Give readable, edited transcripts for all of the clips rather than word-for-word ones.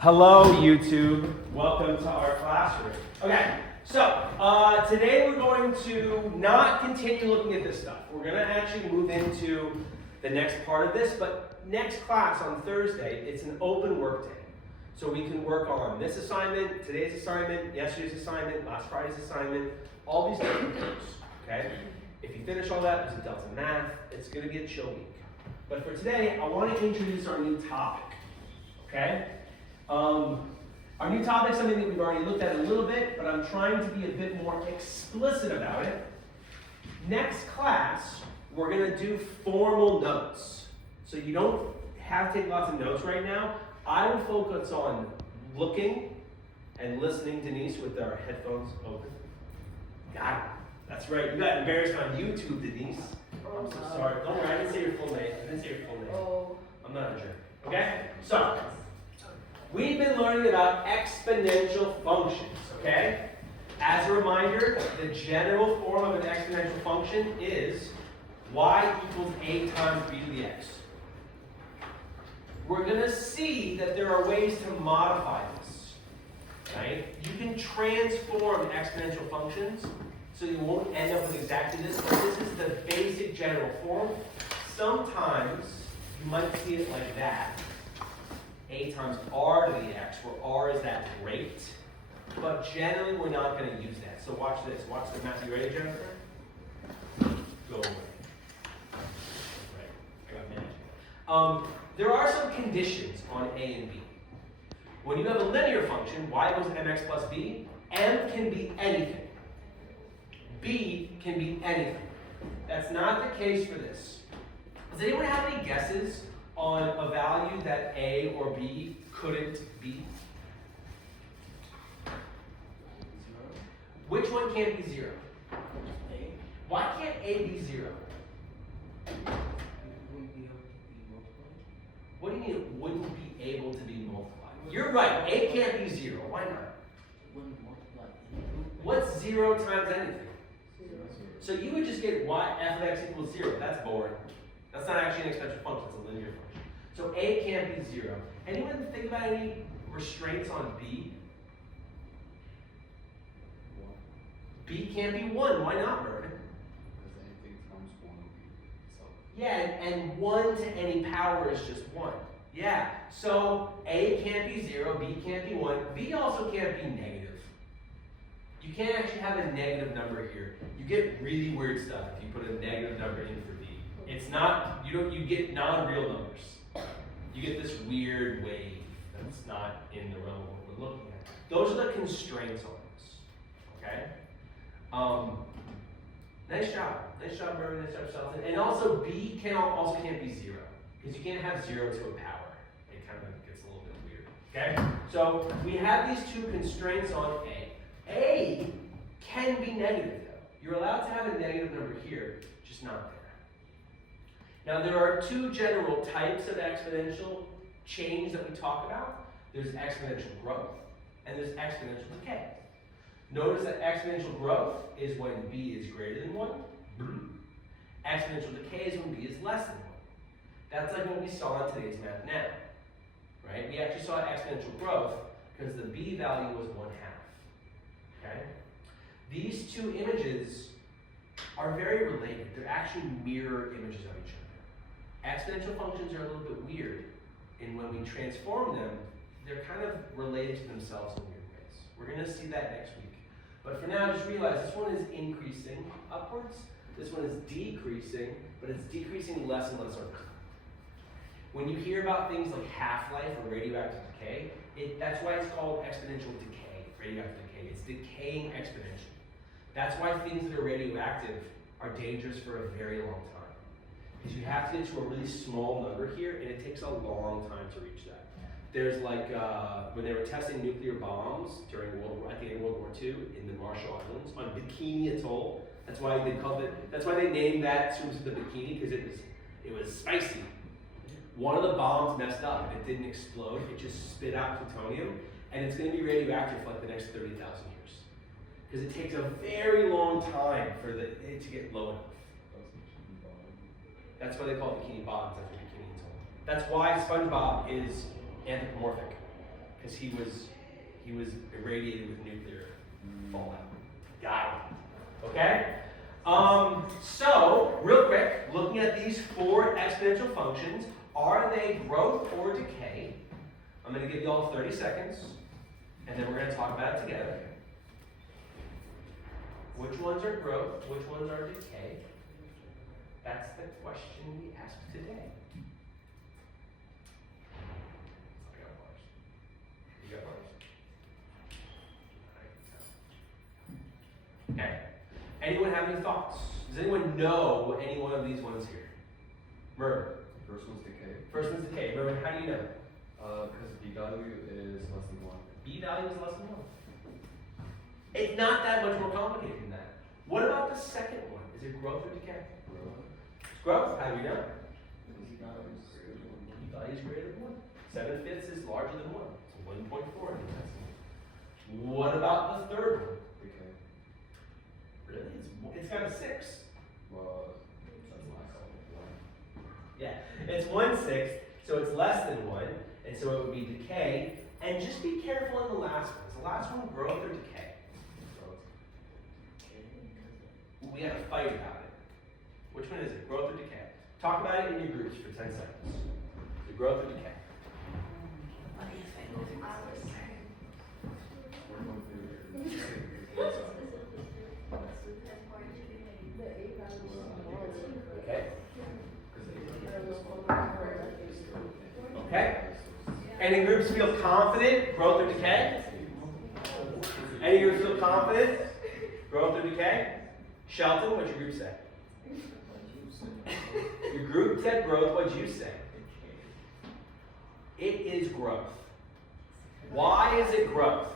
Hello, YouTube. Welcome to our classroom. Okay, so today we're going to not continue looking at this stuff. We're going to actually move into the next part of this, but next class on Thursday, it's an open work day. So we can work on this assignment, today's assignment, yesterday's assignment, last Friday's assignment, all these different things, okay? If you finish all that, there's a Delta Math. It's going to be a chill week. But for today, I want to introduce our new topic, okay? Our new topic is something that we've already looked at a little bit, but I'm trying to be a bit more explicit about it. Next class, we're going to do formal notes. So you don't have to take lots of notes right now. I will focus on looking and listening, Denise, with our headphones open. Got it. That's right. You got embarrassed on YouTube, Denise. I'm so sorry. Don't worry. I didn't say your full name. Oh. I'm not a jerk. Okay? So, we've been learning about exponential functions, okay? As a reminder, the general form of an exponential function is y equals a times b to the x. We're going to see that there are ways to modify this, right? You can transform exponential functions so you won't end up with exactly this, but this is the basic general form. Sometimes you might see it like that. A times r to the x, where r is that rate. But generally, we're not going to use that. So watch this. Watch the math. You ready, Jennifer? Go away. Right. I got magic. There are some conditions on a and b. When you have a linear function, y equals mx plus b, m can be anything. B can be anything. That's not the case for this. Does anyone have any guesses on a value that A or B couldn't be? Which one can't be 0? A. Why can't A be 0? What do you mean it wouldn't be able to be multiplied? You're right, A can't be 0. Why not? What's 0 times anything? So you would just get y f of x equals 0. That's boring. That's not actually an exponential function, it's a linear function. So A can't be 0. Anyone think about any restraints on B? B can't be 1. Why not, Mervin? Because anything times 1 will be itself. Yeah, and 1 to any power is just 1. Yeah, so A can't be 0, B can't be 1. B also can't be negative. You can't actually have a negative number here. You get really weird stuff if you put a negative number in for B. It's not, you get non-real numbers. You get this weird wave that's not in the realm of what we're looking at. Those are the constraints on this, okay? Nice job, Mervin, nice job, Shelton. And also B also can't be 0, because you can't have 0 to a power. It kind of gets a little bit weird, okay? So we have these two constraints on A. A can be negative, though. You're allowed to have a negative number here, just not there. Now, there are two general types of exponential change that we talk about. There's exponential growth, and there's exponential decay. Notice that exponential growth is when b is greater than 1. Exponential decay is when b is less than 1. That's like what we saw in today's math now, right? We actually saw exponential growth because the b value was 1/2. Okay? These two images are very related. They're actually mirror images of each other. Exponential functions are a little bit weird, and when we transform them, they're kind of related to themselves in weird ways. We're going to see that next week. But for now, just realize this one is increasing upwards, this one is decreasing, but it's decreasing less and less over time. When you hear about things like half-life or radioactive decay, that's why it's called exponential decay, radioactive decay. It's decaying exponentially. That's why things that are radioactive are dangerous for a very long time. Because you have to get to a really small number here, and it takes a long time to reach that. There's like, when they were testing nuclear bombs at the end of World War II in the Marshall Islands, on Bikini Atoll, that's why they named that swimsuit the Bikini, because it was spicy. One of the bombs messed up, and it didn't explode, it just spit out plutonium, and it's going to be radioactive for like the next 30,000 years. Because it takes a very long time for it to get low enough. That's why they call it Bikini Bottoms after Bikini Atoll. That's why SpongeBob is anthropomorphic. because he was irradiated with nuclear fallout. Got it. Okay? So, real quick, looking at these four exponential functions, are they growth or decay? I'm going to give you all 30 seconds, and then we're going to talk about it together. Which ones are growth? Which ones are decay? That's the question we asked today. I got bars. You got bars? Okay. Anyone have any thoughts? Does anyone know any one of these ones here? Mervin. First one's decay. First one's decay. Mervin, how do you know? Because B value is less than 1. B value is less than 1. It's not that much more complicated than that. What about the second one? Is it growth or decay? Growth. It's growth. How do we know? B value is greater than 1. B value is greater than 1. 7/5 is larger than 1. It's 1.4 in the test. What about the third one? Decay. Really? It's got a 6. Well, that's not called 1. Yeah, it's 1/6, so it's less than 1, and so it would be decay. And just be careful in the last one. Is the last one growth or decay? Growth. We gotta fight about it. Which one is it, growth or decay? Talk about it in your groups for 10 seconds. Is it growth or decay? What do you think? Okay. Okay. Any groups feel confident, growth or decay? Any groups feel confident, growth or decay? Shelton, what'd your group say? Your group said growth, what'd you say? It is growth. Why is it growth?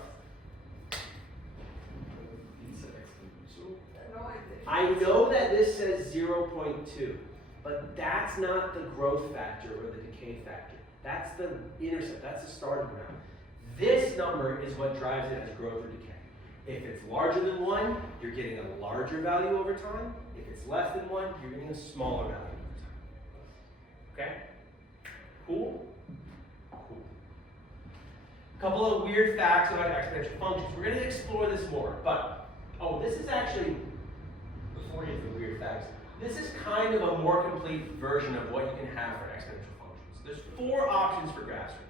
I know that this says 0.2, but that's not the growth factor or the decay factor. That's the intercept, that's the starting round. This number is what drives it as growth or decay. If it's larger than 1, you're getting a larger value over time. If it's less than 1, you're getting a smaller value over time. Okay? Cool? Cool. A couple of weird facts about exponential functions. We're going to explore this more, but, this is actually, before you get to the weird facts, this is kind of a more complete version of what you can have for exponential functions. There's 4 options for graphing.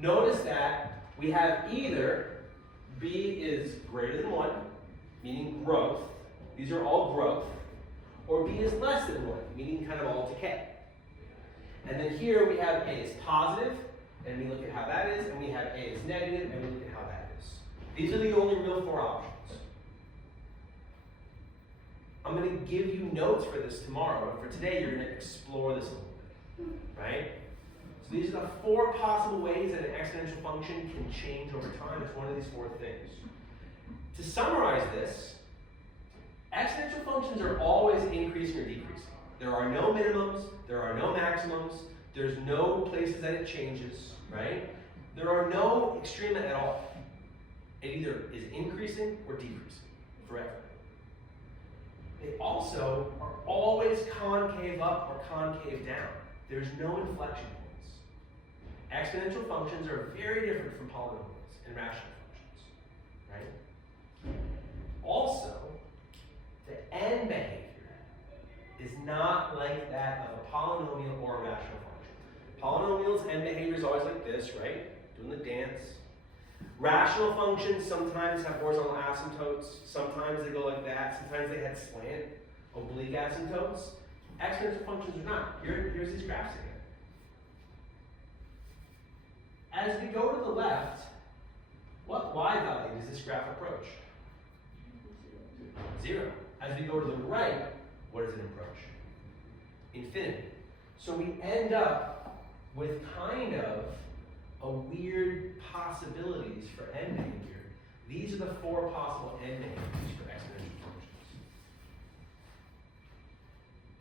Notice that we have either b is greater than 1, meaning growth. These are all growth. Or b is less than 1, meaning kind of all decay. And then here we have a is positive, and we look at how that is, and we have a is negative, and we look at how that is. These are the only real 4 options. I'm going to give you notes for this tomorrow, but for today you're going to explore this a little bit, right? So these are the 4 possible ways that an exponential function can change over time. It's one of these 4 things. To summarize this, exponential functions are always increasing or decreasing. There are no minimums, there are no maximums, there's no places that it changes, right? There are no extrema at all. It either is increasing or decreasing forever. They also are always concave up or concave down. There's no inflection points. Exponential functions are very different from polynomials and rational functions, right? Also, the end behavior is not like that of a polynomial or a rational function. Polynomials' end behavior is always like this, right? Doing the dance. Rational functions sometimes have horizontal asymptotes, sometimes they go like that, sometimes they had slant, oblique asymptotes. Exponential functions are not. Here's these graphs again. As we go to the left, what y value does this graph approach? 0. As we go to the right, what does it approach? Infinity. So we end up with kind of a weird possibilities for end behavior. These are the 4 possible end behaviors for exponential functions.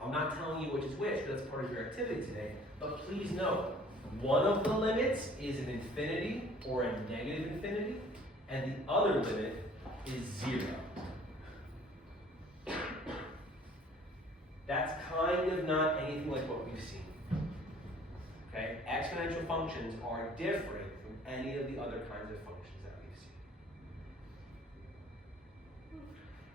I'm not telling you which is which, because that's part of your activity today, but please note, one of the limits is an infinity or a negative infinity, and the other limit is 0. That's kind of not anything like what we've seen. Okay? Exponential functions are different from any of the other kinds of functions that we've seen.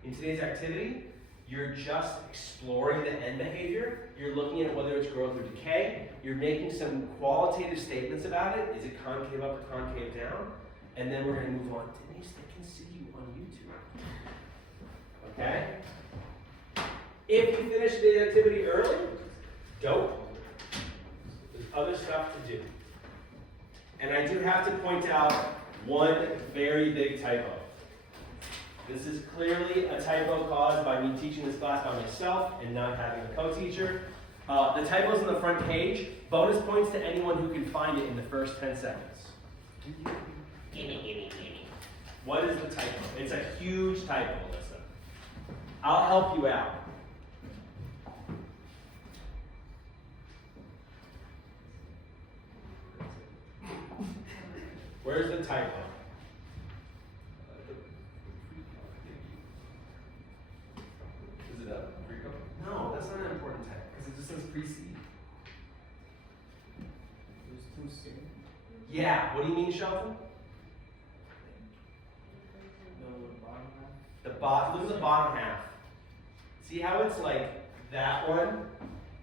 In today's activity, you're just exploring the end behavior. You're looking at whether it's growth or decay. You're making some qualitative statements about it. Is it concave up or concave down? And then we're going to move on. Denise, they can see you on YouTube. Okay? If you finish today's activity early, dope. There's other stuff to do. And I do have to point out one very big typo. This is clearly a typo caused by me teaching this class by myself and not having a co-teacher. The typo's on the front page. Bonus points to anyone who can find it in the first 10 seconds. Gimme. What is the typo? It's a huge typo, Alyssa. I'll help you out. Where's the typo? Is it up? PreCalculus? No, that's not an important typo. Because it just says pre-seed. There's two skin. Yeah, what do you mean, Shelton? The bottom half. Look at the bottom half. See how it's like that one,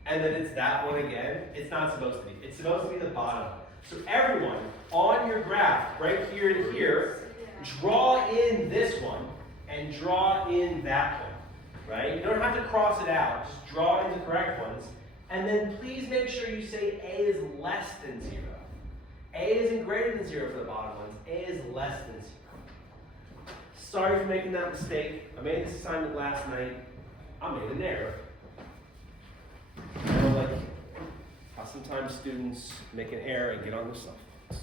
and then it's that one again? It's not supposed to be. It's supposed to be the bottom. So everyone, on your graph, right here and here, draw in this one, and draw in that one, right? You don't have to cross it out. Just draw in the correct ones. And then please make sure you say A is less than 0. A isn't greater than 0 for the bottom ones. A is less than 0. Sorry for making that mistake. I made this assignment last night. I made an error. I don't like how sometimes students make an error and get on their cell phones.